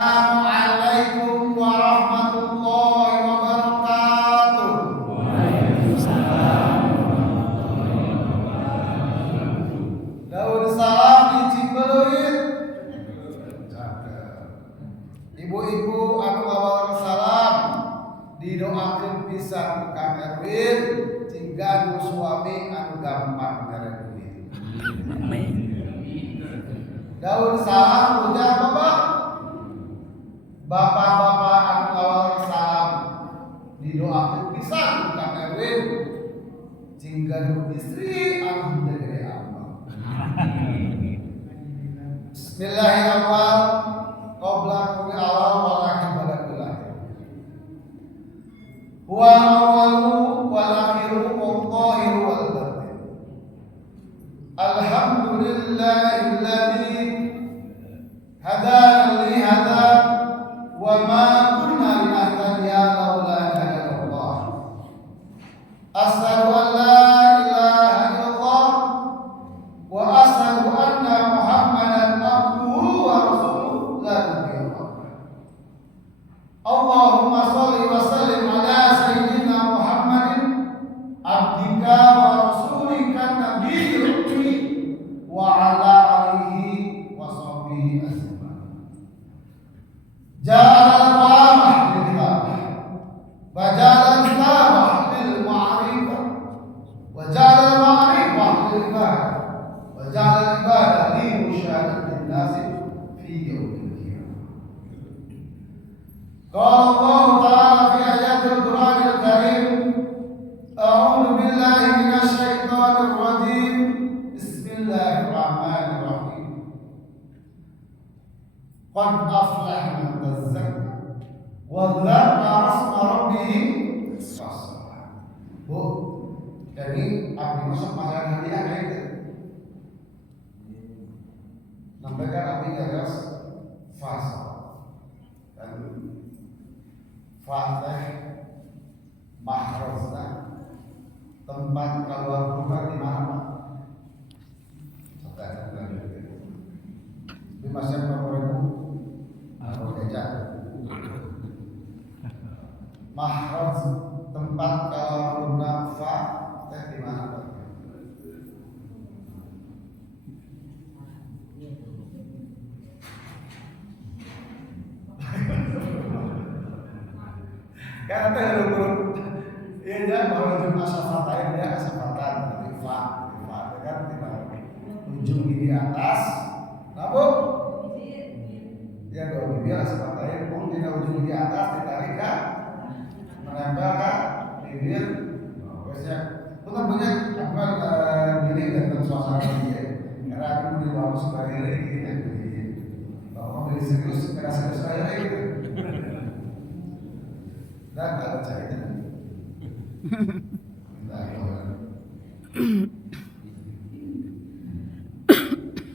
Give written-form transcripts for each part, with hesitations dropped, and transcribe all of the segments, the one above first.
Assalamualaikum warahmatullahi wabarakatuh. Waalaikumsalam. Daun salam di Cibeluit. Ibu-ibu anu ngawal salam didoakeun pisan Kang Erwin jika nu suami anu gampang mere duit. Amin. Daun salam ujar Bapak-bapak anu ngawal salam didoakeun pisan Kang Erwin jika nu istri anu gede amal. Bismillahirrahmanirrahim. Qabla kulli awal wal akhir kullah. Huwa awwalu wal akhiru wal zahiru wal batin. Alhamdulillahilladzi hadana li hada wa ma kunna linahtadiya laula an hadana Allah. Asyhadu an la ilaha illallah wa asyhadu anna Muhammadan abduhu wa rasuluhu la nabiyya ba'dahu. Allahumma shalli wa sallim ala sayyidina Muhammadin abdika wa rasulika nabiyil ummi wa ala alihi wa sahbihi ajma'in. Ja'al al-qamah lil kitabah wa ja'al al-kitabah lil ma'rifah wa ja'al al-ma'rifah lil ibadah wa ja'al al-ibadah li musyahadatin nas fi yaumil qiyamah. Qala Allah ta'ala fi ayatil Qur'anil Karim, a'udzu billahi minasy syaithanir rajim. Bismillahirrahmanirrahim. Qad aflaha man tazakka wa dzakara asma rabbih fasalla. Bu, jadi abdi masuk masalah hadiah kayak gitu. Nampaknya abdi jelas fasa dan fatih mahrozna tempat keluar rumah di mana? Di masjid Bapak atau gereja. Mahroz tempat keluar rumah fatih di mana? Karena teh huruf iya dia bahwa jumlah syafatain dia kesempatan rifa kan di ujung di atas nabu ya dua bibir syafatain pun di ujung di atas ditarik kan menempel kan bibir biasanya putar banyak apa diri dan suasana dia karena aku dibawa sebagai ini kalau kamu serius kena serius kayak gitu dan ada caranya.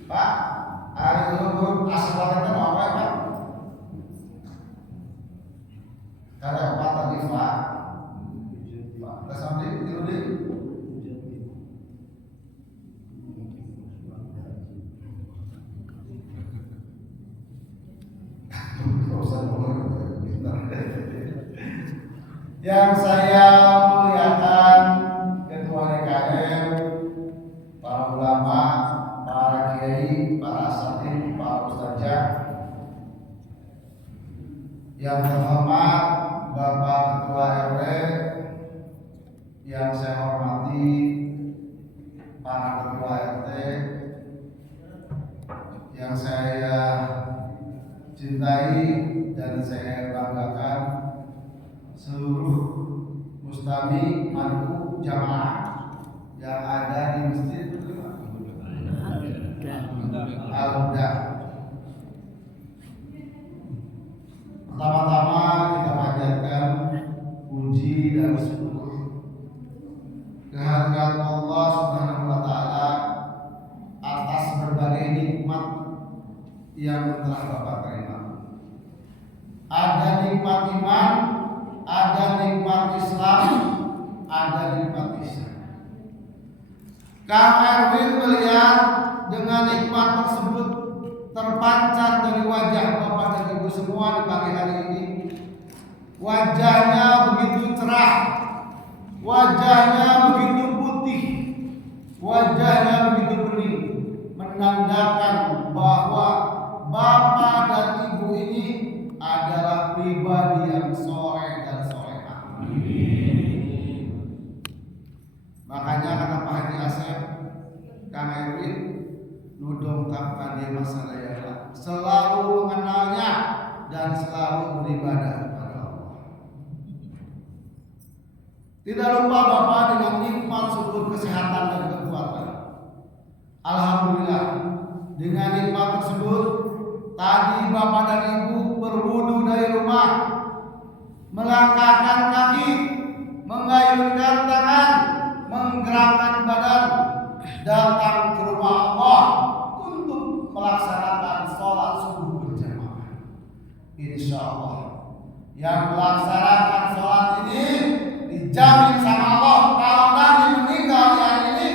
Pak, hari dulu asal kita mau apa Pak? Karena apa tadi Pak? Pak, kesambil dulu deh. Yang saya muliakan Ketua DKM, para ulama, para kiai, para asatidz, para ustadzah, yang terhormat Bapak Ketua RW, yang saya hormati para Ketua RT, yang saya cintai dan saya banggakan seluruh mustami mandu jamaah yang ada di Masjid Al-Huda. Pertama-tama kita panjatkan puji dan syukur kehadirat Allah Subhanahu wa taala atas berbagai nikmat yang telah Bapak terima. Ada nikmat iman, ada nikmat Islam, ada nikmat Islam. Kang Erwin melihat dengan nikmat tersebut terpancar dari wajah Bapak dan Ibu semua di pagi hari ini. Wajahnya begitu cerah, wajahnya begitu putih, wajahnya begitu bening, menandakan bahwa bapak dan ibu ini adalah pribadi yang soleh dan solehah. Makanya kata Pak Haji Asep, Kang Erwin, nudong kapkan dia masa daya, selalu mengenalnya dan selalu beribadah kepada Allah. Tidak lupa Bapak dengan nikmat syukur kesehatan dan kekuatan. Alhamdulillah, dengan nikmat tersebut tadi Bapak dan Ibu berwudu dari rumah, melangkahkan kaki, mengayunkan tangan, menggerakkan badan, datang ke rumah Allah untuk melaksanakan sholat subuh berjamaah. Insya Allah yang melaksanakan sholat ini dijamin sama Allah, kalau nanti meninggal di hari ini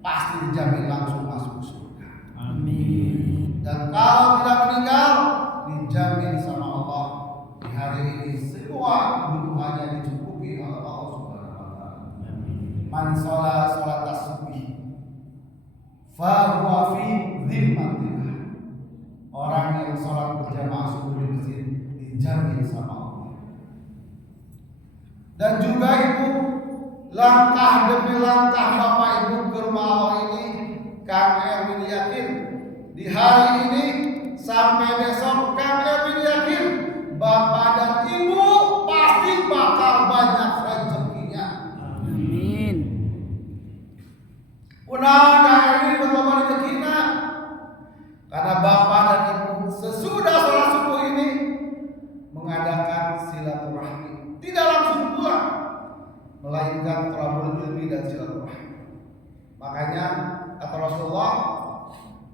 pasti dijamin langsung masuk surga. Amin. Dan kalau tidak meninggal dijamin sama Allah di hari ini semua kebutuhannya dicukupi oleh Allah Subhanahu wa taala. Man sholat tasbih fa huwa fi dhimmatillah. Orang yang sholat berjamaah subuh di masjid dijamin sama Allah. Dan juga Ibu, langkah demi langkah Bapak Ibu ke rumah Allah ini, Kang Erwin yakin di hari ini sampai besok Kang Erwin yakin Bapak dan Ibu pasti bakal banyak rezekinya. Amin. Kunaon Kang Erwin berbapak rezekina? Karena Bapak dan Ibu sesudah sholat subuh ini mengadakan silaturahmi, tidak langsung pulang, melainkan thalabul ilmi dan silaturahmi. Makanya kata Rasulullah,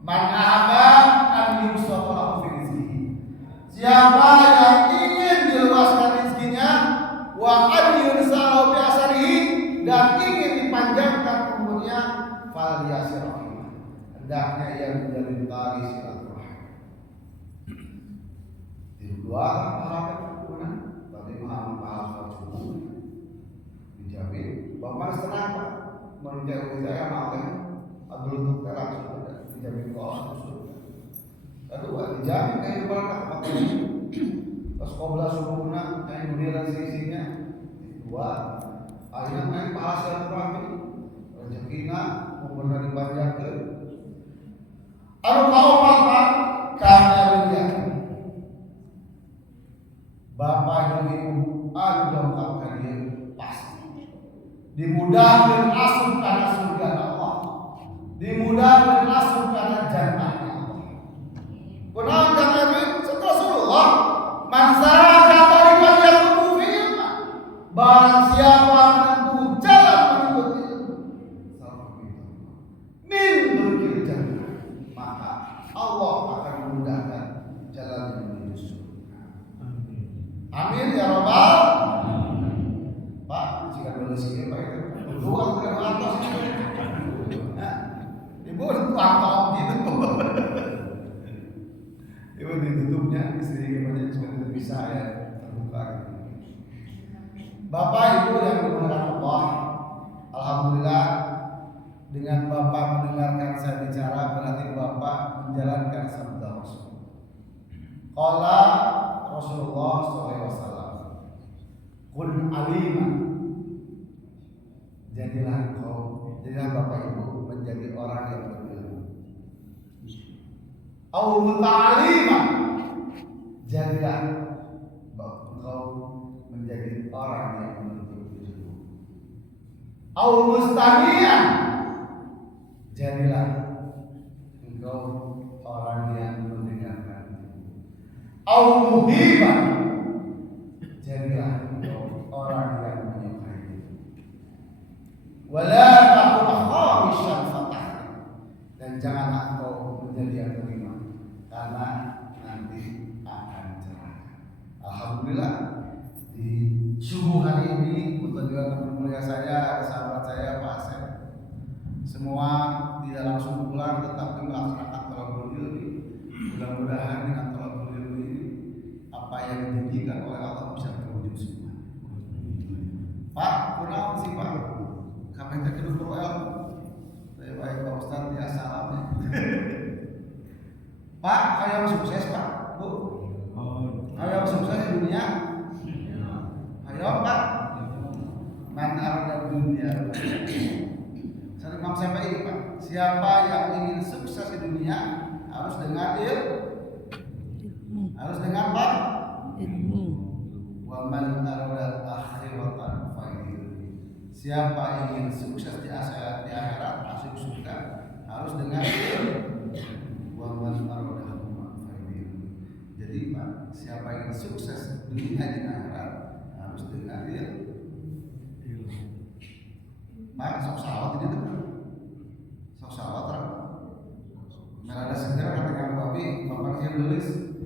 man ahabba an yushafa lahu fi rizqihi. Siapa yang ingin diluaskan rezekinya, wa an yunsalahu bi asarihi, dan ingin dipanjangkan umurnya, fal yasir rahimah. Hendaknya ia menjalin tali silaturahmi. Dua kemudian tadi mahal subuh dijamin. Bapak senang Pak menjauhi saya maafkan Abdul Tukar langsung dijamin kau surga. Kedua dijamin kehidupan apa pas qobla subuhna kayak kemudian sisinya. Dua akhirnya main pahala silaturahmi rezekina umurna dipanjangkeun. Anu kaopat Pak karena rugian Bapak dan Ibu anu dongkapkan dia pasti dimudahkan asup karena surga Allah, dimudahkan asup karena jannahnya Allah. Kunaon Kang Erwin setelah Rasulullah man saraka tariqan yaqulu fihi, barang siapa menempuh jalan menuntut ilmu min durkil jannah, maka Allah akan memudahkan jalan menuju surga. Amin ya Rabbal. Pak, jika boleh sini Pak itu dua bukan atas Ibu pantau gitu. Ibu ditutupnya istri gimana supaya tidak bisa ya terbuka gitu. Bapak Ibu yang dimuliakan Allah, alhamdulillah dengan Bapak mendengarkan saya bicara berarti Bapak menjalankan sabda Rasul. Qala Rasulullah SAW, Qul aliman, jadilah Bapak Ibu menjadi orang yang berilmu. Au muta'aliman, jadilah engkau menjadi orang yang menuntut ilmu. Au mustami'an, jadilah engkau orang yang mendengarkan. Au muhiban, jadilah engkau orang yang menyukai. Wala takun khamisyan fatah, dan janganlah engkau menjadi yang kelima, karena nanti akan celaka. Alhamdulillah di subuh hari ini untuk juga teman mulia saya, sahabat saya Pak Asep, semua tidak langsung pulang tetapi melaksanakan thalabul ilmi. Mudah-mudahan dengan thalabul ilmi ini Pak, hayang sukses Pak, Bu. Hayang sukses di dunia. Ayo Pak. Man arada dunia. Sering Imam Syafi'i Pak. Siapa yang ingin sukses di dunia harus dengan ilmu. Harus dengan apa? Ilmu. Wa man arada akhiratan fa'il. Siapa ingin sukses di akhirat masuk surga harus dengan ilmu. Wa man arada fa'il. Jadi Pak, siapa yang ingin sukses dunia di akhirat harus dengan ilmu. Pak, sok sawat ini tuh. Sok sawat terang. Merada segera katakan babi, bapak dia nulis.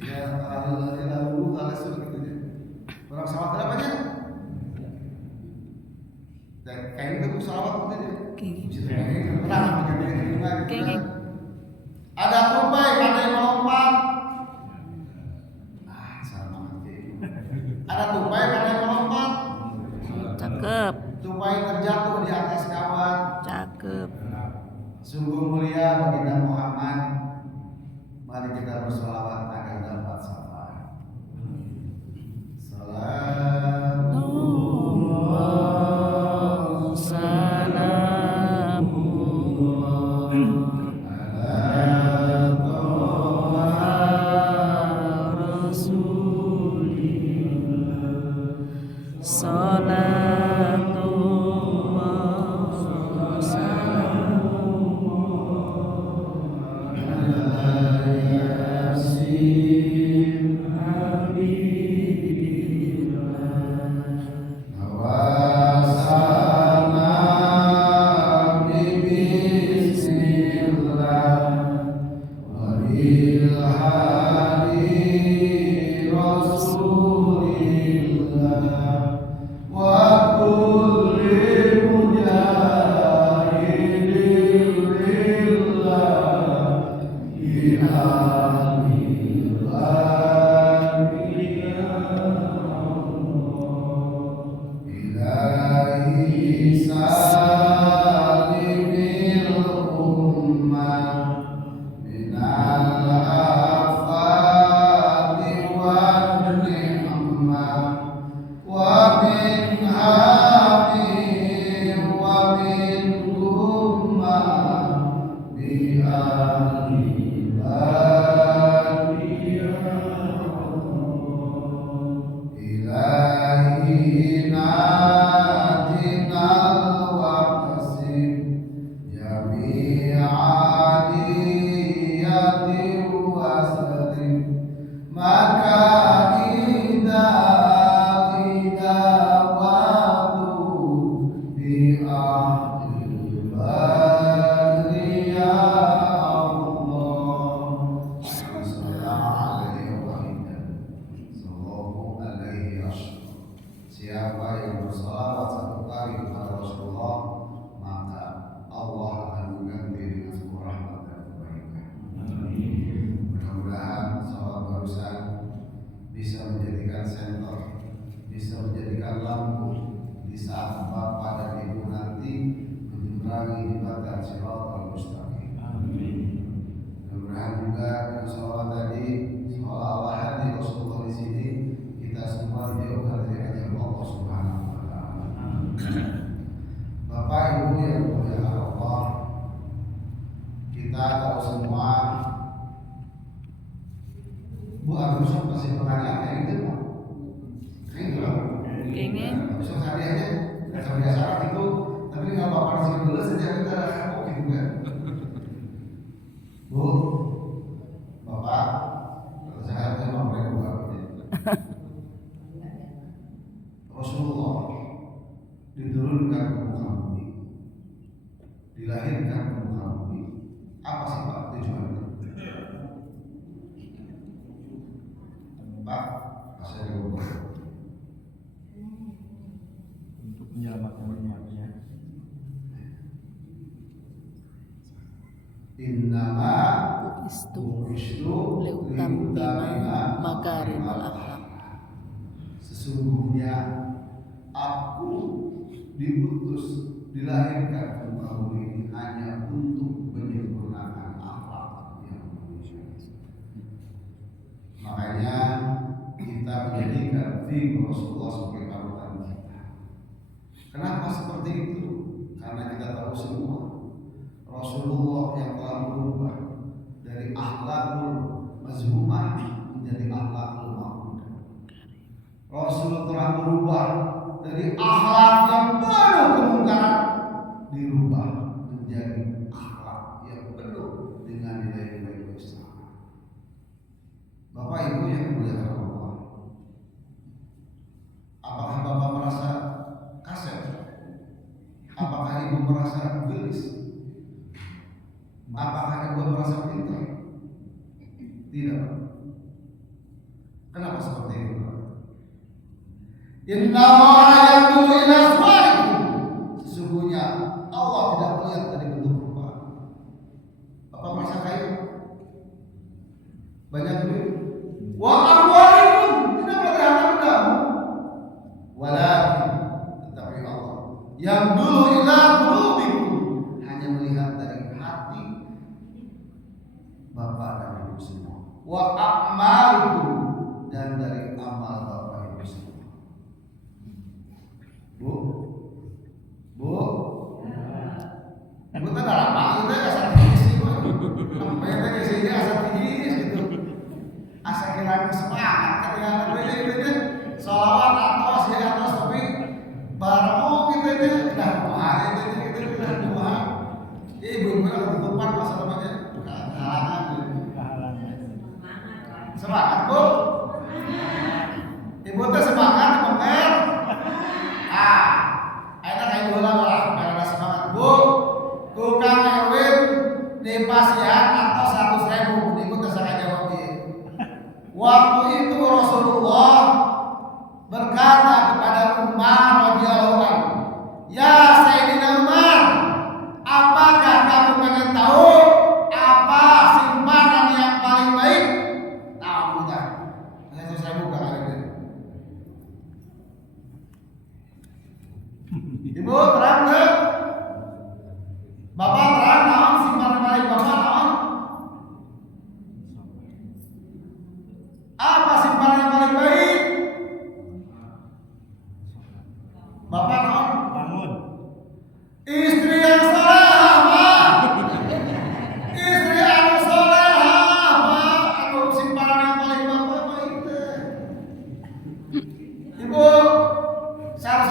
Dia lalu tulis begitu dia. Orang sawat berapa aja? Dan kain itu sawat begitu dia. Ada tupai pandai melompat. Ada tupai pandai melompat. Cakep. Tupai terjatuh di atas kawan. Cakep. Sungguh mulia baginda Muhammad. Mari kita bersolawat agar dapat syafaat. Siapa yang bersalawat satu kali kepada Rasulullah, maka Allah akan mengganti dengan sebuah rahmat dan kebaikan. Mudah-mudahan salawat barusan bisa menjadikan senter, bisa menjadikan lampu di saat Bapak dan Ibu nanti menyeberangi jembatan Shiratal Mustaqim. Mudah-mudahan juga dengan salawat tadi, salawat hati Rasulullah di sini kita semua dijauhkan dari ajab Allah Subhanahu wa taala. Bapak Ibu yang dimuliakan Allah, kita tahu semua Bu Agus pasti pertanyaan kayak gitu Pak. Kayak gitu Pak. Ini Besok hari aja, nggak biasa itu, tapi nggak apa-apa di sini dulu saja kita oke juga. Bu, Bapak, saya mau berdua. Rasulullah diturunkan ke muka bumi, dilahirkan ke muka bumi. Apa sih Pak tujuannya? Pak, saya jawab. Untuk menyelamatkan umatnya. Innama istu liutamima makarimal akhlak. Sesungguhnya aku diutus dilahirkan ke muka bumi ini hanya untuk menyempurnakan akhlak yang Makanya kita menjadikan figur Rasulullah sebagai panutan kita. Kenapa seperti itu? Karena kita tahu semua Rasulullah yang telah berubah dari akhlakul mazmumah menjadi akhlakul mahmudah. Rasul telah berubah dari akhlak yang penuh kemungkaran dirubah menjadi akhlak yang penuh dengan nilai-nilai Islam. Bapak Ibu yang dimuliakan Allah, apakah Bapak merasa kasar? Apakah Ibu merasa gelis? Apakah Ibu merasa pintar? Tidak. Kenapa seperti itu? Inna Allah yanzuru ila suwarikum. Sesungguhnya Allah tidak melihat dari bentuk rupa. Bapak merasa kaya? Banyak duit? Wa amwalikum, tidak melihat harta-hartamu. Walakin, tetapi Allah yanzuru ila qulubikum, hanya melihat dari hati Bapak dan Ibu semua. Wa a'malikum, dan dari amal Bapak Ibu semua. Bu, Ibu kan lama itu asal tinggi sih, Bu. Namanya tadi sini asal tinggi gitu. Asal kira semangat ketika beda sholawat atau sih atau tapi baru gitu udah kemarin gitu udah Ibu ketutupan masa namanya halangan. Semangat, Bu. Ibu teh semangat pemer. Enak kayak bola lah, karena semangat. Bu, tukang Erwin di Pasihan atau 100.000, Ibu terserah jawab dia. Waktu itu Rasulullah berkata kepada Umar radhiyallahu anhu, "Ya Sayyidina Umar, apakah kamu pengen tahu apa simpanan yang paling baik?" Tahu enggak? Saya buka lagi. Ibu terang enggak? Bapak terang naon simpanan paling Bapak naon? Apa simpanan yang paling baik? Bapak naon? Bangun. Istri yang salehah, Pak. Istri yang salehah, Pak. Anu simpanan yang paling Bapak baik teh. Ibu, saya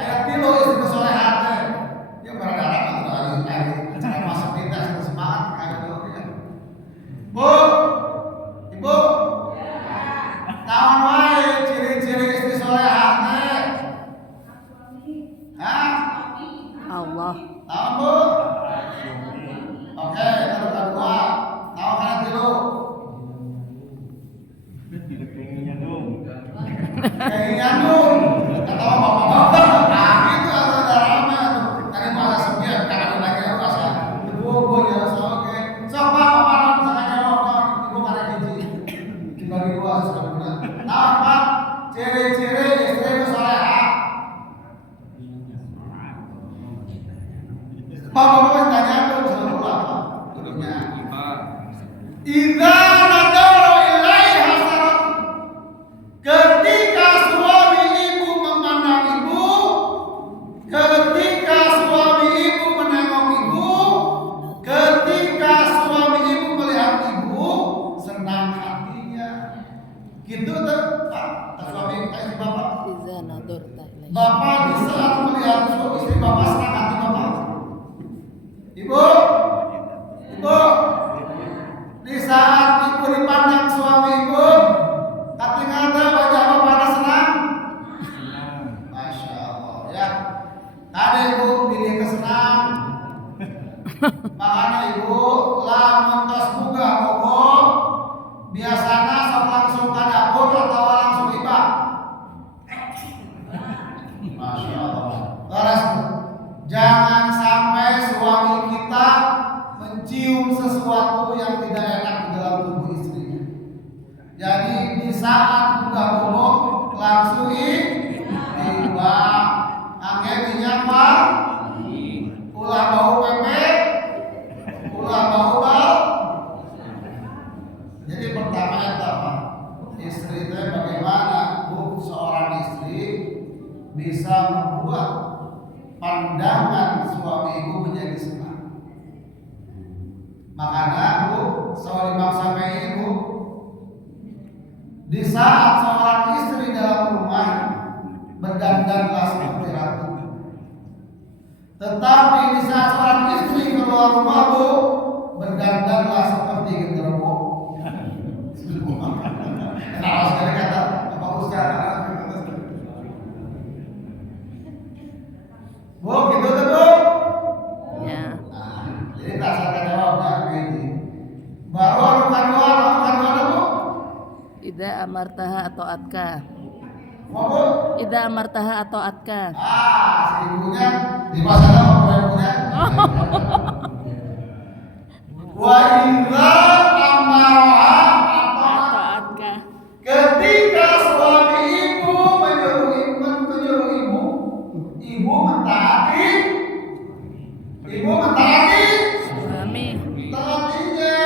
ayat tilo istri salehah teh. Ya berdarah atau air cara masuk kita semangat kayak gitu ya. Bu, Ibu. Tahun wae ciri-ciri istri salehah teh. Hah? Allah. Tahu Bu? Oke, terus kedua. Tahu kan dulu? Pengennya dong. Kayaknya dong. Atau bapak-bapak. Nah, itu ada rame tuh. Tadi masa sepian, kan lagi rasa. Bu ya oke. Sok Pak, Bapak bisa jawab Pak. Ibu ada hiji. Dibagi dua sebenarnya. Nah, Pak, ciri-ciri istri salehah. Bapak tanya dong sama Bapak. Dulunya. Idza nadara ilaiha sarat. Ketika suami ibu memandang ibu, ketika suami ibu menengok ibu, ketika suami ibu melihat ibu, senang hatinya. Gitu tuh, Pak. Suami istri Bapak. Iza nadurta ilaih. Bapak di saat melihat istri Bapak senang hati Bapak. Ibu, Ibu, di saat ibu dipandang suami ibu, ketinggalan wajah Bapak senang. Masya Allah ya. Tadi ibu ini kesenang. Makanya ibu lamun tos buka bogo, biasanya sok langsung ke dapur atau langsung ibah. Masya Allah. Terus jangan sampai suami kita mencium sesuatu yang tidak enak di dalam tubuh istrinya. Jadi di saat buka bobok langsung iba, angge minyak Pak, ulah bau pepek, ulah bau bal. Jadi pertama yang apa? bisa membuat pandangan suami ibu menjadi senang. Makanya Bu, soal Imam Syafi'i Bu, di saat seorang istri dalam rumah berdandanlah seperti ratu. Tetapi di saat seorang istri keluar rumah Bu, berdandanlah seperti genderuwo. Kenapa sekali kata Bapak Ustaz? Bu, gitu tuh Bu. Ya. Nah, jadi tak salah jawabnya begini. Baru anu Bu. Ida amartaha atau atka. Mau Bu? Ida amartaha atau atka. Si ibunya di pasar apa ibunya? Wa idza amaraha Atau atau atka. ketika suami ibu menyuruh ibu, ibu mentaati Suami. taatinya.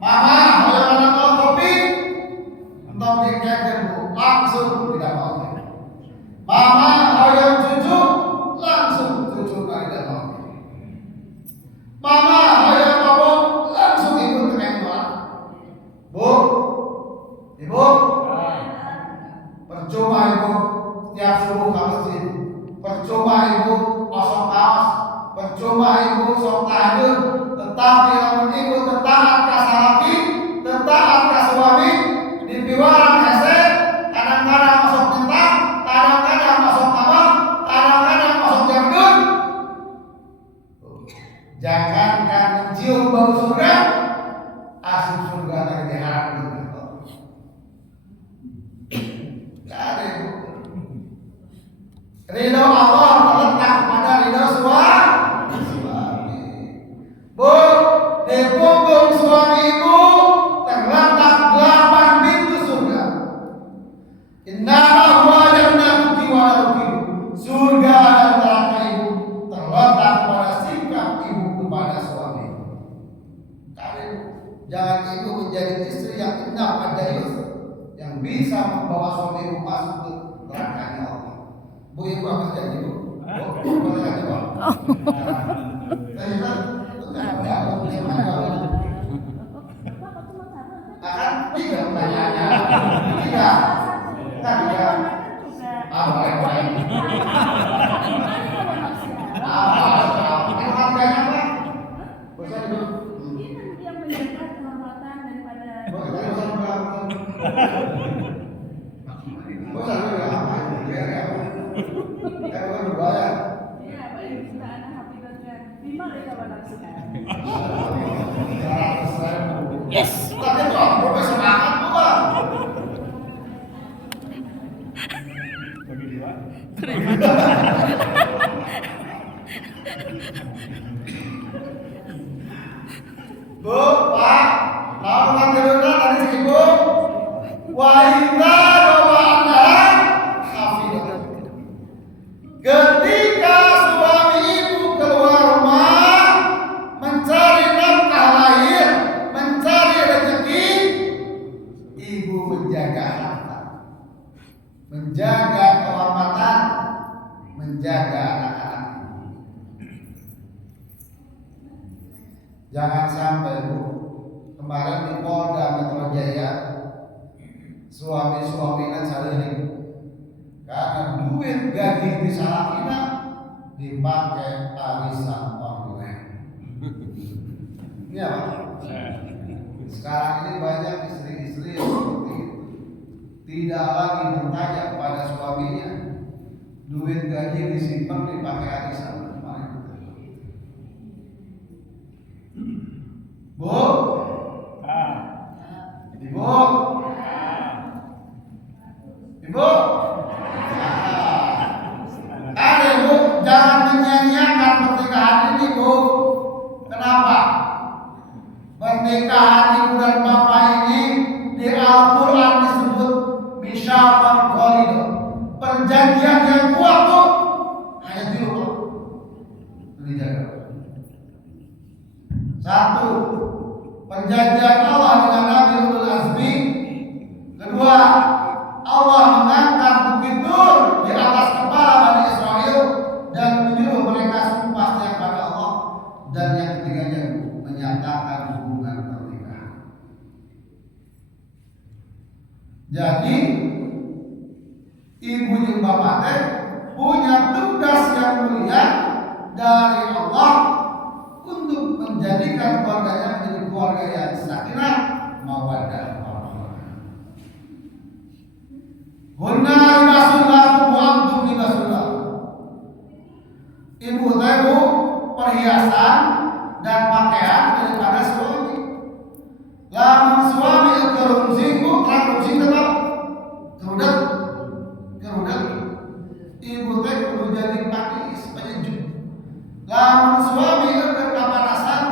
Mama, boleh mana kalau kopi? Entah dikatakan Bu, langsung tidak mau. Mama, ayam cucu, langsung cucu tidak mau. Mama, ayam apa? Langsung ikut dengan doa. Bu, ibu, percuma ibu tiap subuh ke masjid, percuma ibu kosong kaos, percuma ibu sok tahajud, tetapi yang ibu tetaat ka salafi, tetaat ka suami, di piwaran hese, kadang-kadang masuk tentang, kadang-kadang masuk kamar, kadang-kadang masuk jambul. Jangankan mencium bau surga, asup surga lagi diharap juga. Gak ada ibu. Ridho Allah terletak pada ridho suami. Bu, di punggung suami ibu terletak 8 pintu surga. Innama huwa jannatuki wa naruki. Surga dan neraka ibu terletak pada sikap ibu kepada suami. Jangan ibu menjadi istri yang indah adayus, yang bisa membawa suami ibu masuk ke nerakanya Allah. Bu, ibu apa saja ibu? Bu, boleh aja Pak. Akan tiga pertanyaannya. Tiga. Apa yang lain? Ini harganya apa? Bisa dulu. Yang menjaga kehormatan daripada Yes. Bagi dua. Bu, Pak, mau mengambilnya tadi si ibu. Wahida doa hafidah. Ketika suami ibu keluar rumah mencari nafkah lahir, mencari rezeki, ibu menjaga harta, menjaga kehormatan, menjaga anak-anak. Jangan sampai Bu, kemarin di Polda Metro Jaya suami-suaminya saling karena duit gaji di Salakina dipakai arisan online. Ini apa? Sekarang ini banyak istri-istri yang seperti itu, tidak lagi bertanya kepada suaminya, duit gaji disimpan dipakai arisan. Bu, ibu, ibu, ada ibu, jangan menyanyiakan pernikahan ini Bu. Kenapa? Pernikahan ibu dan bapak ini di Al-Quran disebut misyafan khalidah, perjanjian yang kuat Bu. Hanya di Allah. bapak teh punya tugas yang mulia dari Allah untuk menjadikan keluarganya menjadi keluarga yang sakinah, mawaddah, warahmah. Hunna libasul lakum wa antum libasul lahum. Ibu teh perhiasan dan pakaian daripada suami. Lamun suami kerungsing kerungsing tetap kerudak. Ibu teh kudu jadi pakis penyejuk. Lamun suami kepanasan,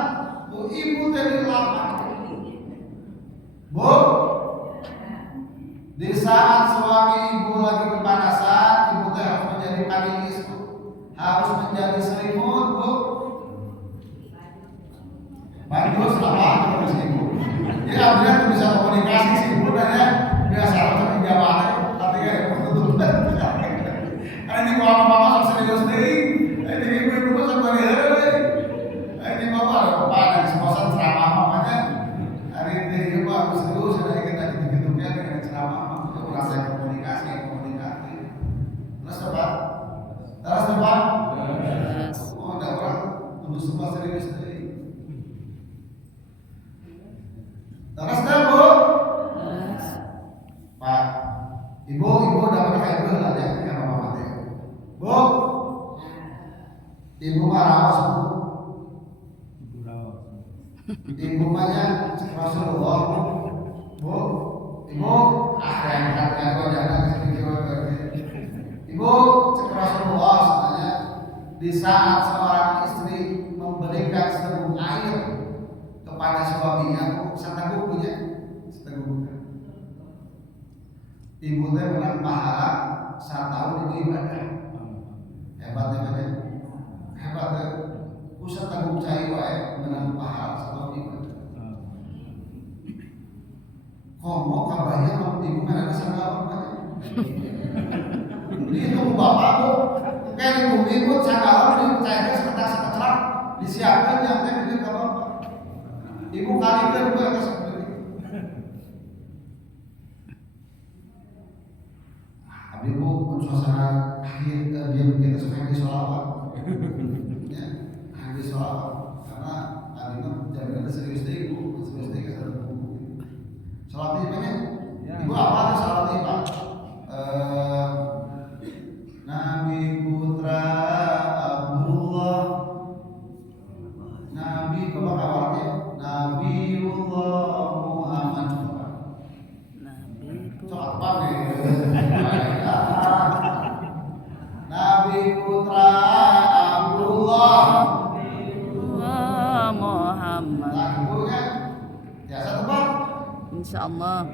ibu teh dilapar. Bu, di saat suami ibu lagi kepanasan, ibu teh harus menjadi pakis, harus menjadi selimut, Bu. Bagus apa terus ibu. Jadi akhirnya bisa komunikasi sih ibu dan ya biasa harus menjawab, tapi ya betul. Ini kalau mama sama serius deh, ini ibu-ibu sama dia, ini bapak dan sekosan ceramah mamanya. Hari ini ibu harus serius, ada kita gitu-gitunya dengan ceramah, itu merasa komunikasi. Terus apa? Oh, ada orang tunggu semua serius deh. Terus dah Bu, Pak, ibu dapat kayak itu lah ya, yang mama mati. Bu, ibu marawas Bu. Ibu banyak Rasulullah Bu. Ibu Ibu cek Rasulullah sebenarnya di saat seorang istri memberikan seteguk air kepada suaminya, seteguk punya seteguk. Ibu teh menang pahala 1 tahun ibu ibadah. Hebatnya banyak. Hebatnya. Pusat tanggung cai wae menang pahala 1 tahun ibadah. Komo kabayang mau ibu kan ada sanggawan banyak. Itu bapak Bu. Kayak ibu sanggawan dipercayakan seketak disiapkan yang teh di bapak. Ibu kalikan juga atas seperti itu. Ibu suasana akhir dia kita suka di sholawat, ya, di sholawat karena adiknya jaminan serius deh ibu, serius deh kita buku. Sholatnya banyak. Ibu apa tuh sholatnya Pak? Nabi Putra Abdullah, Nabi bapak awalnya Nabiullah Muhammad. Soal apa nih? Nabi Putra Abdullah Muhammad. Nah ibu kan biasa tebak. Insyaallah.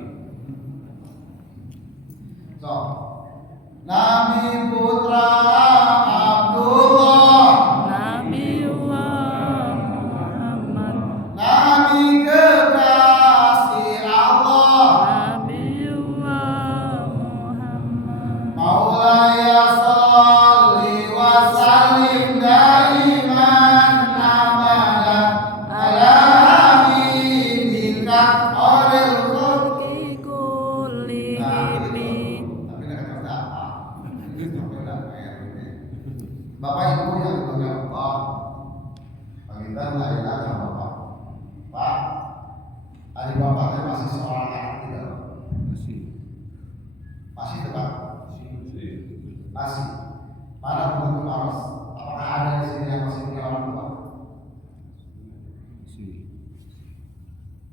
So, Nabi Putra Abdullah, Nabiullah Muhammad. Nabi kekasih Allah, Nabiullah Muhammad. Maulaya sholli wa sallim daiman abada ala habibika khairil khalqi. Kulli Tapi enggak kata apa. Bapak Ibu yang dimuliakan Allah, panggilan lainnya sama Bapak. Pak, adik Bapak masih seorang anak tidak? Masih tetap? Masih. Mana bentuk maros? Apakah ada di sini yang masih punya orang tua?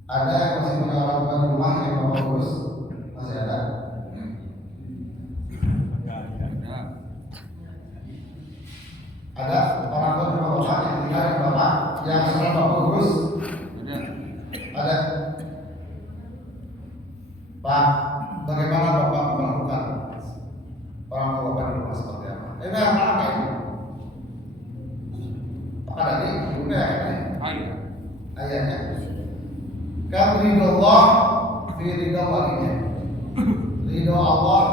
Ada yang masih punya orang tua di rumah yang Bapak urus? Masih ada? Ada orang tua di rumah Bapak yang tinggal di Bapak yang sekarang Bapak urus? Ada? Pak, bagaimana Bapak melakukan orang tua Bapak di rumah seperti apa? Ini apa ini? Apa tadi? Bunda ya? Ayahnya. Kan ridho Allah fi ridho walinya. Ridho Allah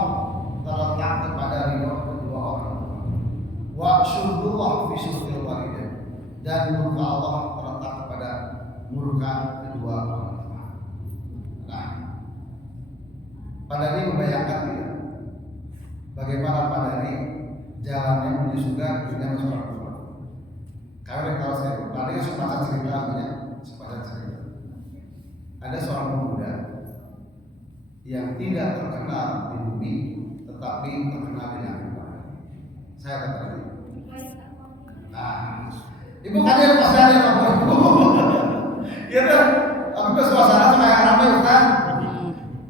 terletak kepada ridho kedua orang tua. Wa syukurullah fi syukuril walidain. Dan murka Allah terletak kepada murka kedua orang tua. Nah, pada ini membayangkan tidak? bagaimana Pak Dari jalannya menuju surga dengan seorang tua. Kalau saya tadi semacam cerita artinya semacam cerita. Ada seorang pemuda yang tidak terkenal di bumi, tetapi terkenal di langit. Saya kata tadi. Nah, ibu hadir pasti hadir Bapak Ibu. Iya kan? Tapi ke suasana kayak ramai kan?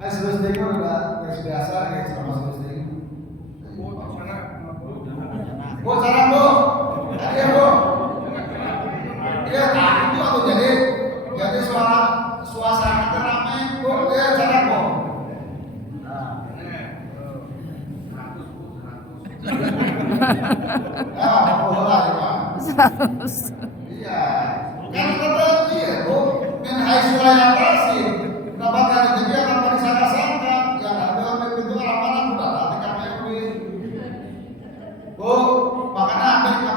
Ayo selesai pun udah biasa ya sama selesai. Bu, salam bu. Iya bu. Iya, itu aku jadi suasana ramai bu. Iya, salam bu. Iya, kan kata dia bu, min haitsu la yahtasib, mendapatkan rezeki yang tanpa disangka-sangka, yang ada pintu ramalan udah nanti kami bu, makanya ambil ke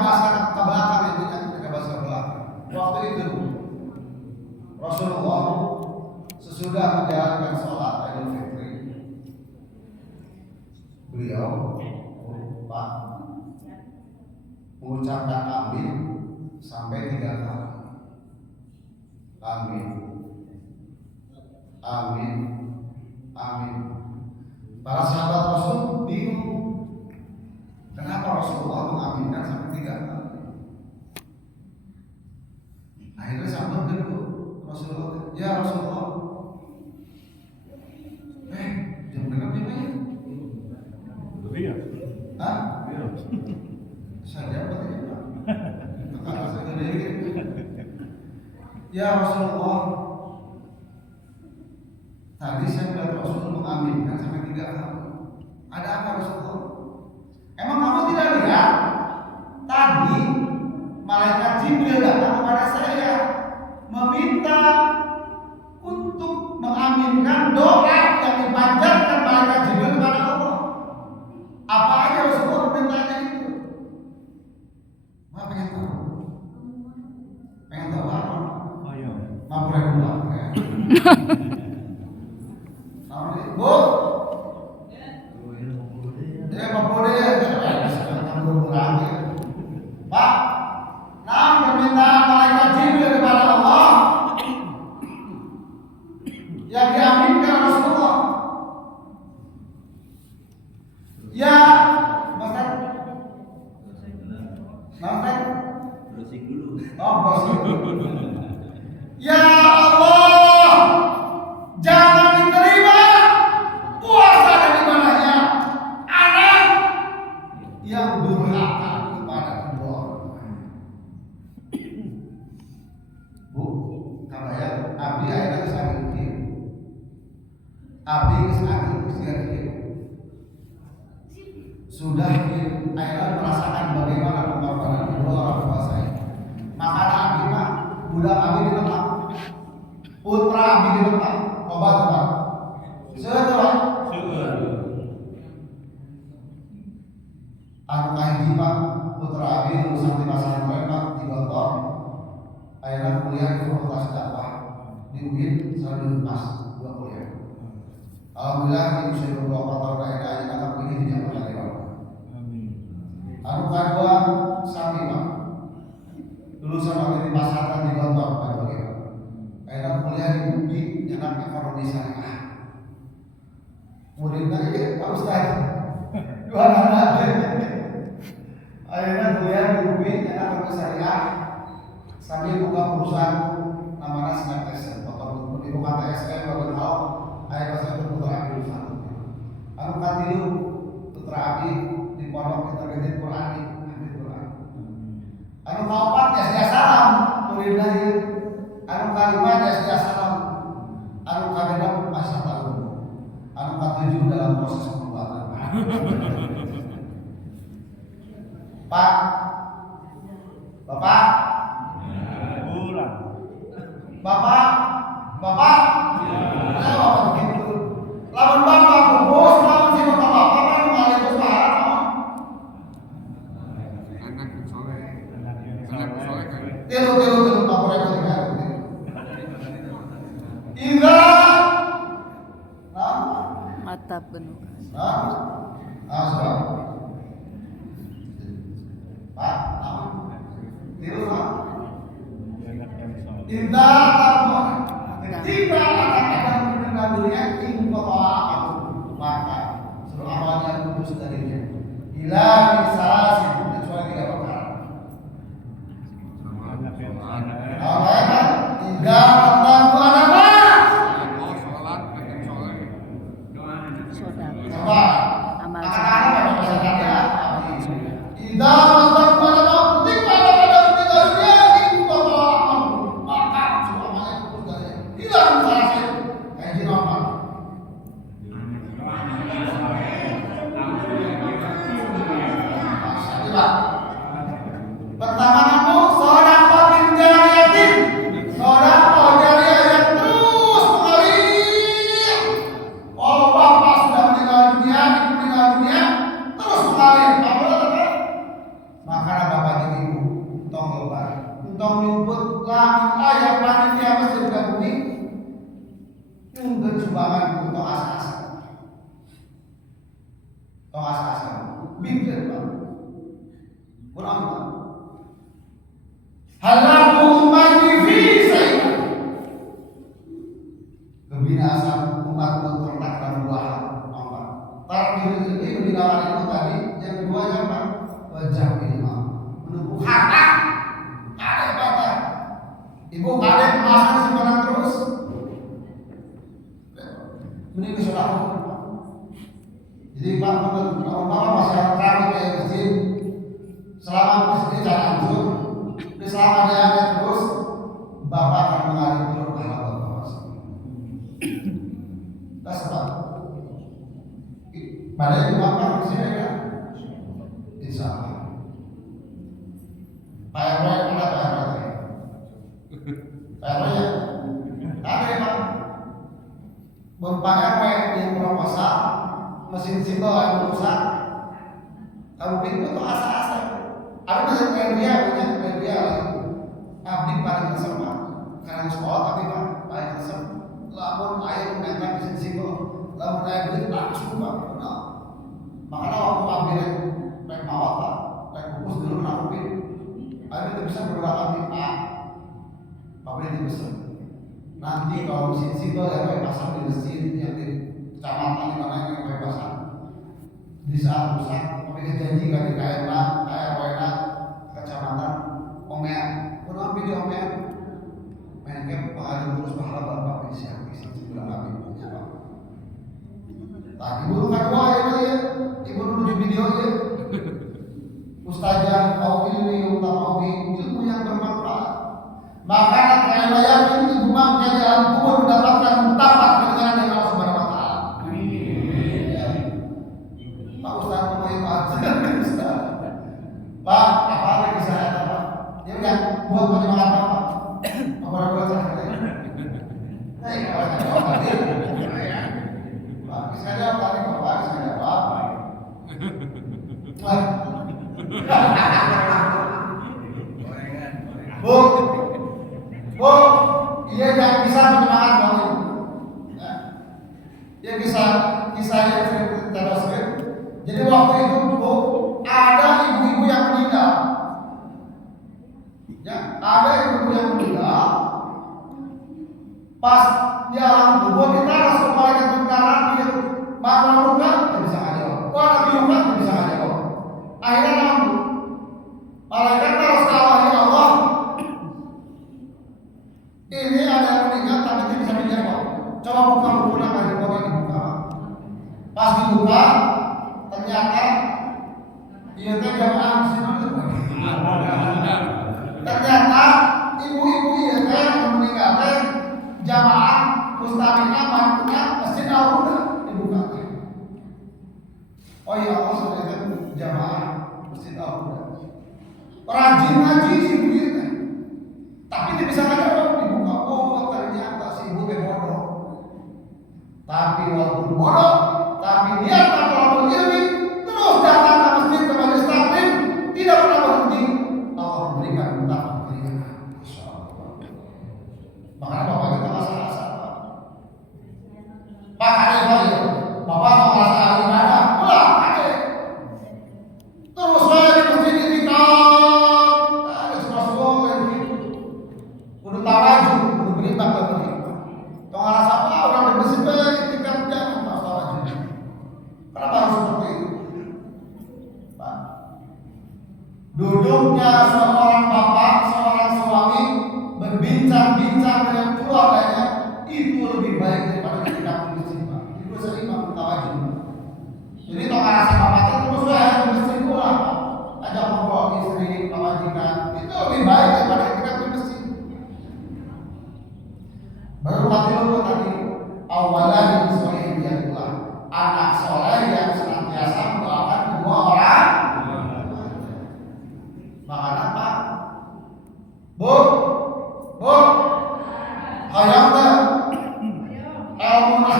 belakang itu kan, ke belakang. Waktu itu Rasulullah sesudah menjalankan sholat Idul Fitri, beliau Pak mengucapkan amin sampai 3 kali. Amin, amin, amin. Para sahabat Rasul bingung, kenapa Rasulullah mengaminkan sampai 3 kali. Akhirnya sampai dulu Rasulullah, ya Rasulullah, jam berapa ya? Lebih ya? Hah? Iya. Saya dapat ini Pak. Kata saya sendiri. Ya Rasulullah, tadi saya melihat Rasul mengaminkan sampai 3 kali. Ada apa Rasulullah? Emang kamu tidak lihat? Tadi malaikat Jibril datang kepada saya meminta untuk mengaminkan doa yang dipanjatkan malaikat Jibril kepada Allah. Apa aja Rasulullah perintahnya itu? Pengen tahu apa? Ayo. Mampu regular ya. Bu, dia mampu dia, Pak. Nah, permintaan malaikat Jibril kepada Allah yang diaminkan Rasulullah. Ya, Mas. Browsing dulu. Oh, browsing. Ya Allah, jangan diterima puasa dan ibadahnya anak yang durhaka kepada kedua orang tua. Bu, kabayang abdi ayeuna geus ageng kieu. Abdi geus ageng siga kieu. Sudah kieu ayeuna merasakan bagaimana pengorbanan kedua orang tua saya. Makanya abdi mah budak abdi diletak, putra abdi diletak, obat Pak. Seueur Pak. Anu kahiji Pak, putra abdi lulusan di pesantren Pak di Gontor. Ayeuna kuliah di Fakultas Dakwah di UIN sareng pas 2 kuliah. Alhamdulillah di usia 24 tahun ayeuna kepilih di Jakarta Dewan. Amin. Anu kadua Sakti Pak, lulusan waktu di Pasatan di Gontor Pak Bagi. Ayeuna kuliah di UPI nyenak ekonomi syariah. Muridnya ini Pak Ustaz. Dua anak. Ayeuna kuliah di UPI nyenak ekonomi syariah sambil buka perusahaan namanya Snaptesen. Foto di rumah TSM baru tahu ayeuna saya putra abdi satu. Anu katilu putra abdi di pondok intermediate Qurani. Anu kaopat ya salam muridna ieu. Anu kalima ya salam. Anu kagenep masa tahun. Anu katujuh dalam proses pembuatan. Pak, Bapak, Pulang. Bapak, nah, Bapak begitu. Lawan Bapak bos, lawan si Bapak kan ngalih terus parah. Anak soleh. Anak yang Anak soleh. soleh kan. Tilu Pak Purwoko tinggal. Ida, nah, Mata penuh. nah, sebab Indah takwa. Ketika anak-anak mendengar dunia ing akan maka seluruh amalnya putus darinya. Ila misalasi kecuali 3 perkara. Apa? Indah takwa apa? Sholat dan soleh. Saudara. Coba. Amal Anak-anak apa maksudnya? soleh. Indah takwa apa? Ketika anak-anak mendengar dunia ing akan maka seluruh amalnya putus darinya. Ila misalasi kaji normal. Pertama kamu sedekah bin jariyatin. Sedekah jariah yang terus mengalir. Kalau bapak sudah meninggal dunia, ibu meninggal dunia, terus mengalir. Kamu apa? Maka bapak jadi ibu, tong lebar, tong nyumput langit ayat panitia masjid ke bumi. Nyumput sumbangan untuk asa-asa. Tong asa-asa. Bikin Pak. Kurang Pak. Halaku ummati fi sayyidah. Kebinasaan umatku terletak dalam 2 hal. Apa? Terakhir ini kebinasaan itu tadi yang kedua apa? Wajah ilmu. Menumpuk harta. Ada kata. Ibu kalian masuk sekarang terus. Ini kesalahan. Jadi Pak, kalau Bapak masih terang kayak masjid, selama masjid jangan hancur. Selama dia ada terus, Bapak akan mengalir terus pahala Bapak. Tak sebab. Pada itu Bapak bersih ya, Insya Allah. Pak RW ada Pak RW. Pak RW ya, ada ya Pak. Bapak RW yang proposal, mesin simbol yang rusak, kamu pintu tuh asa-asa. Ada mesin media punya media lagi. Abdi paling kesel Pak, karena sekolah tapi Pak paling kesel. Lamun air menempel mesin simbol, lamun air beli langsung Pak. Nah, makanya waktu abdi rek mawat Pak, rek kukus dulu nakupin. Air itu bisa berulang di Pak. Bapak itu bisa. Nanti kalau mesin simbol yang pakai pasang di masjid yang di kecamatan di mana yang pakai pasang, di saat rusak, tapi janji kan di KRW kecamatan Omean, kurang lebih di Omean, main pengajar terus pahala Bapak bisa sebulan kami punya Pak. Tadi ibu kedua ya, ibu menuju video ya, Ustazah mau ilmu, tak mau ilmu yang bermanfaat. Maka kalian yakin ibu bangga di alam kubur mendapatkan mutabat kedengaran dari Allah Subhanahu Wa Taala. Pak Ustaz mau itu aja, Ustaz. Pak, apa ada kisah apa Pak? Ya udah, buat penyemangat Pak. Apa ada buat saya? Hei, kalau saya jawab tadi, Pak, saya jawab tadi Pak, saya jawab. Bu, iya yang bisa penyemangat Bang ini. Ya kisah yang saya teruskan. Jadi waktu itu Bu, ada ibu-ibu yang meninggal. Ya, ada ibu yang meninggal. Pas di alam kubur kita harus kembali ke tengkaran dia. Makna luka tidak bisa ngajak. Wah, lagi luka tidak bisa ngajak. Akhirnya nampu. Malaikat harus kawahi Allah. Ini ada yang meninggal tapi tidak bisa dijawab. Coba buka buku nama di bawah dibuka. Pas dibuka, ternyata dia teh jamaah muslimin. Ternyata ibu-ibu ieu teh meninggal teh jamaah mustamina mantunya masjid Al-Huda dibuka. Oh ya Allah sudah jamaah masjid Al-Huda. Rajin ngaji si ibu ieu teh. Tapi dia bisa ngajak dibuka. Oh ternyata si ibu teh bodoh. Tapi walaupun bodoh, tapi niat atau ilmi terus datang ke masjid ke majelis taklim tidak pernah berhenti. Allah memberikan mutabat keringanan. Insyaallah. Makanya Bapak kita rasa-rasa. Pak ada yang Bapak mau merasa ahli ibadah, pulang ada. Terus saya di masjid ini ada sekolah lagi. Udah tahu buruknya seorang bapak, seorang suami berbincang-bincang dengan keluarganya itu lebih baik daripada ketika di masjid, Pak. Itu sering Pak mutawajib. Jadi kalau rasa bapak terus saya di masjid pula, ajak ngobrol istri, majikan, itu lebih baik daripada ketika di masjid. Baru tadi awalan yang soleh dialah anak soleh yang senantiasa mendoakan kedua orang. Makanya Pak, Bu, hayang teh, elmuna,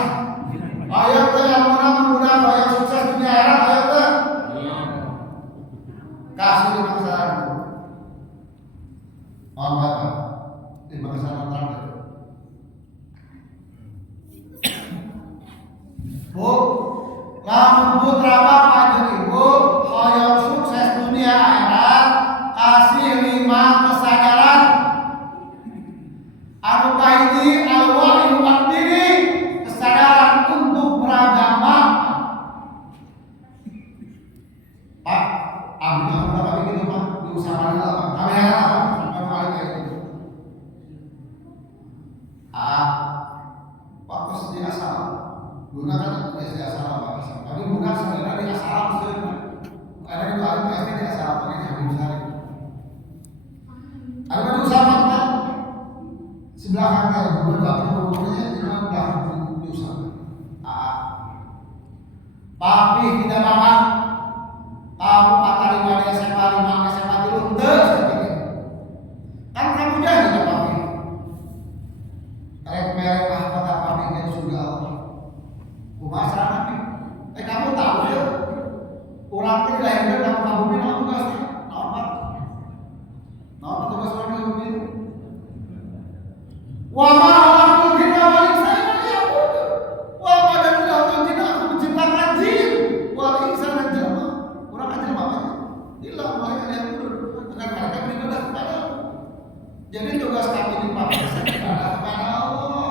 hayang teh elmuna mudah hayang sukses dunia akhirat hayang teh. Kasih lima kesaran, mohon Bapak, lima kesaran terakhir. Bu, lamun putra bapak jeung ibu hoyong sukses dunia akhirat, kasih 5 kesadaran. Anu kahiji al-wa'yu diri, kesadaran untuk beragama. Pak, abdi berapa begitu Pak? Diusahakan dulu Pak. Kami harap Pak kali kayak gitu. Waktu sedih asal. Guna kan SD asal Pak. Tapi bukan sebenarnya di asal sebenarnya. Karena itu ada SD di asal Pak ini Habib Sari. Ada diusahakan Pak. Sebelah kanan bukan belakangnya di belakang diusahakan. Papi tidak apa. Kamu kata 5 SMA 5 SMA dulu terus gitu. Kan kamu janji ke papi. Merek kata papi kan sudah Allah. Kumaha papi? Kamu tahu ya? Urang teh dilahirkeun ka kamu bina tugasna. Naon Pak? Naon tugas urang di bumi? Wa ma khalaqtul jinna wal insa illa liya'budun. Wa ma khalaqtul jinna aku menciptakan jin wal insa dan jelma. Urang kan jelma apa? Illa mereka yang berdua dengan mereka beribadah kepada Allah. Jadi tugas kami di papi beribadah kepada Allah.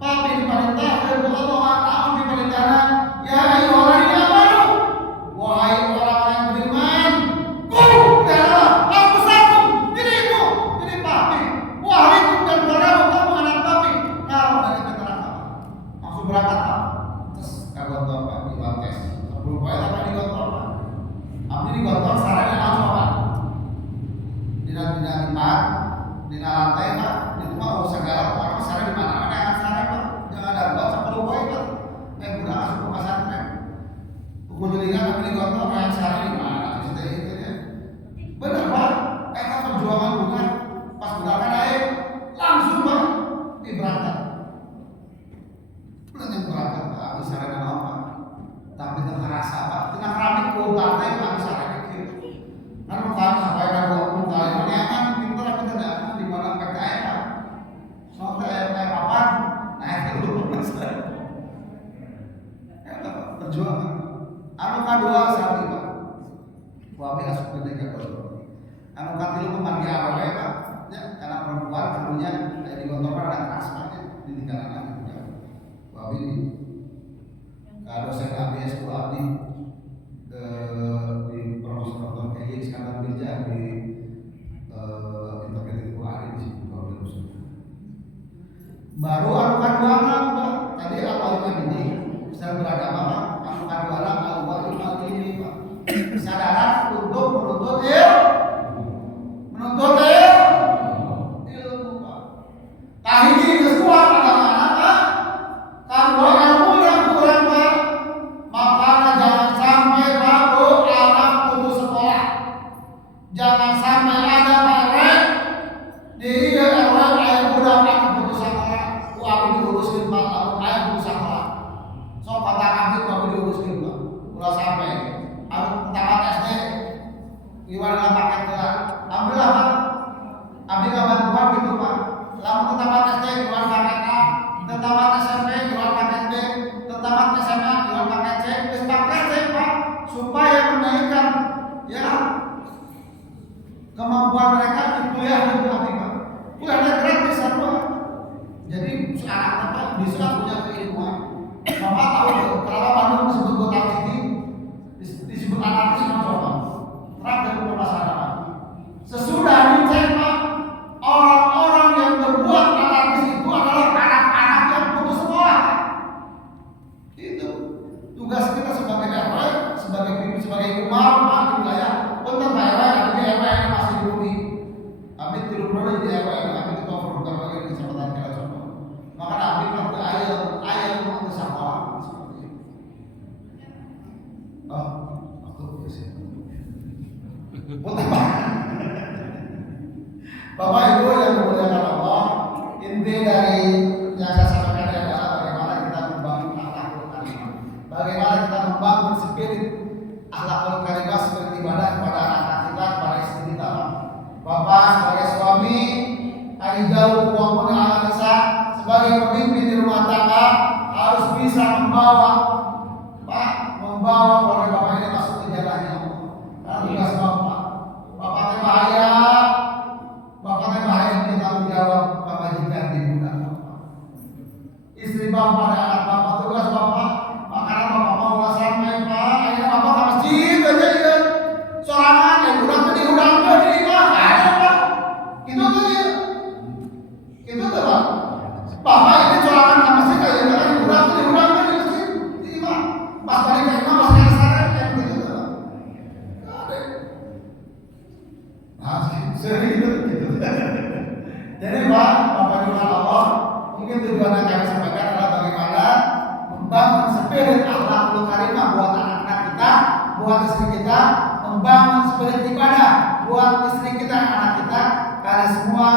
Papi diperintahkan oleh Allah, naon diperintahkan? Ya ayyuhalladzina amanu, wahai orang yang beriman, qul anfusakum, dirimu, diri papi, wahaikum dan saudaramu, kamu anak papi, kamu dari neraka. Langsung berangkat Pak. Terus kagotor Pak di tes. Sebelum poe apa digotor Pak? Abdi digotor sarana langsung Pak. Tidak dipat, dina lantai Pak. Itu mah segala orang sarana di mana-mana yang sarana Pak. Jangan ada buat sebelum poe Pak. Budak masuk ke pesantren. Pukul jelingan tapi digotor yang sarana di mana? Itu ya. Benar Pak. Eta perjuangan bukan pas budak naik langsung Pak diberangkat. Bulan yang berangkat Pak, habis sarana apa? Tapi tengah rasa Pak, tengah keramik kumpul teh habis sarana kecil. Kan kan sampai kan 20 kali menangan pinter tidak di mana PKN Pak. Soalnya kayak papan, naik dulu perjuangan. Anu kadua sapi Pak. Wabi asup gede ka kotor. Anu katilu pemandi awewe Pak. Ya, karena perempuan karunya di kotor ada keras Pak ya, di tinggalan itu. Wabi dosen ABS ku abdi di Profesor Dr. Kiai Iskandar Mirza di Integrated Quran di situ baru anu kadua Pak. Tadi awalnya ini saya beragama Pak. Anu kadua al-wa'yu ini Pak. Kesadaran untuk menuntut ilmu Pak. Kahiji geus kuat agama Pak. Kadua ilmu yang kurang Pak. Makanya jangan sampai baru anak putus sekolah. Jangan sampai ada merek di RW ayah budak aku putus sekolah. Ku aku diuruskeun Pak, aku ayah putus sekolah. So kata kami ku aku diuruskeun Pak. Ulah sampai. Aku tamat SD gimana paket gelar. Alhamdulillah Pak. Abdi bantuan gitu Pak. Lamun tamat SD gimana paket A, tamat SMP gimana paket B, tamat SMA gimana paket C, geus paket C Pak. Supaya menaikkan ya kemampuan mereka di kuliah di Pak. Kuliahnya gratis Pak. Jadi anak Pak bisa punya keilmuan. Bapak tahu kenapa Bandung disebut kota City, disebut anarkis Pak. Terang dari permasalahan. Bapak Ibu yang dimuliakan Allah, inti dari yang saya sampaikan adalah bagaimana kita membangun akhlakul karimah. Bagaimana kita membangun spirit akhlakul karimah seperti ibadah kepada anak-anak kita, kepada istri kita. Bapak sebagai suami, Aidal Muhammad Al-Nisa sebagai pemimpin di rumah tangga harus bisa membawa keluarga bapak ini masuk ke jalannya Allah. Karena tugas bapak teh bahaya. Bapak teh bahaya untuk tanggung jawab kebajikan di bulan bapak. Istri bapak dan anak bapak tugas bapak. Makanya bapak mau ngelasan main pak. Akhirnya bapak ke masjid aja ya. Sorangan yang udang tuh diudang tuh di imah. Ayo pak. Itu tuh ya. Itu tuh pak. Bapak ini sorangan ke masjid aja. Karena udang tuh diudang tuh di masjid. Di imah. Pas balik ke imah masih ada saran yang begitu tuh pak. Ada. Nah, sering gitu. Jadi Pak, Bapak Ibu Allah, mungkin tujuan yang kami sampaikan adalah bagaimana membangun spirit akhlakul karimah buat anak-anak kita, buat istri kita, membangun spirit ibadah buat istri kita, anak kita, karena semua